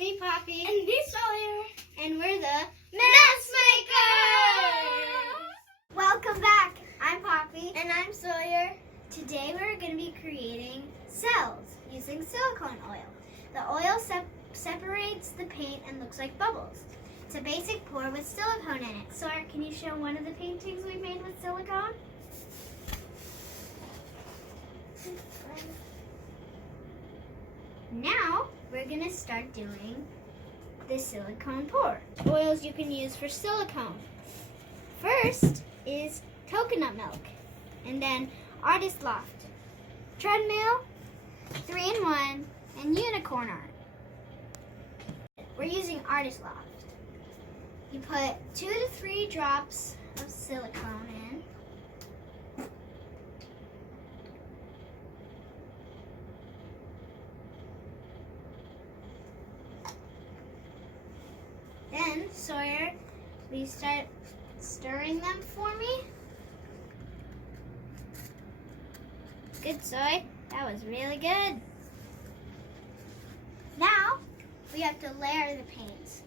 me, Poppy. And me, Sawyer. And we're the MessMakers! Welcome back. I'm Poppy. And I'm Sawyer. Today we're going to be creating cells using silicone oil. The oil separates the paint and looks like bubbles. It's a basic pour with silicone in it. Sawyer, can you show one of the paintings we made with silicone? Now we're going to start doing the silicone pour. Oils you can use for silicone. First is coconut milk, and then Artist Loft, Treadmill, 3-in-1, and Unicorn Art. We're using Artist Loft. You put 2 to 3 drops of silicone in. Then, Sawyer, will you start stirring them for me? Good, Sawyer. That was really good. Now, we have to layer the paint.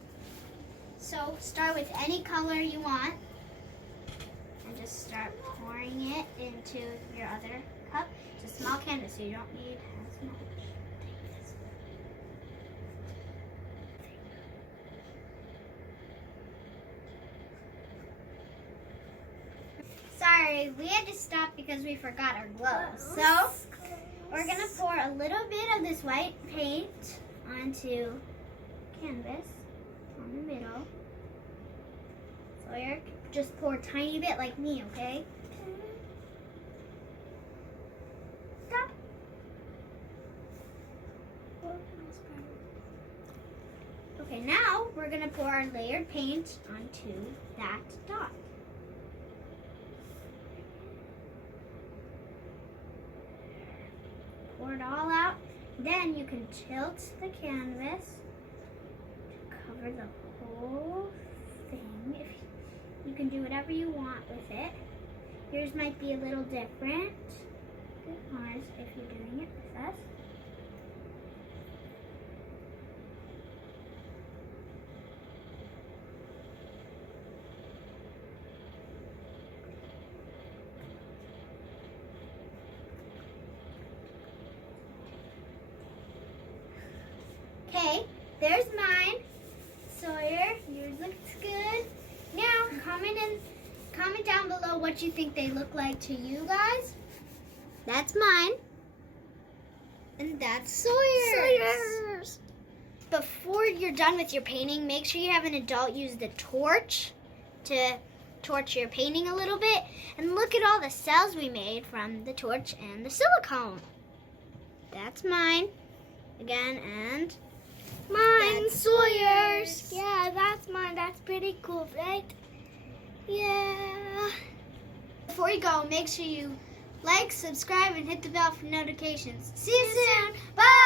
So, start with any color you want. And just start pouring it into your other cup. It's a small canvas, so you don't need as much. Sorry, we had to stop because we forgot our gloves. So, we're going to pour a little bit of this white paint onto canvas on the middle. Sawyer, just pour a tiny bit like me, okay? Stop. Okay, now we're going to pour our layered paint onto that dot. Pour it all out. Then you can tilt the canvas to cover the whole thing. You can do whatever you want with it. Yours might be a little different than ours if you're doing it with us. Okay, there's mine. Sawyer, yours looks good. Now, comment down below what you think they look like to you guys. That's mine. And that's Sawyer's. Before you're done with your painting, make sure you have an adult use the torch to torch your painting a little bit. And look at all the cells we made from the torch and the silicone. That's mine. Again, and Mine, that's Sawyer's. Yeah, that's mine. That's pretty cool, right? Yeah. Before you go, make sure you like, subscribe, and hit the bell for notifications. See you soon. Bye.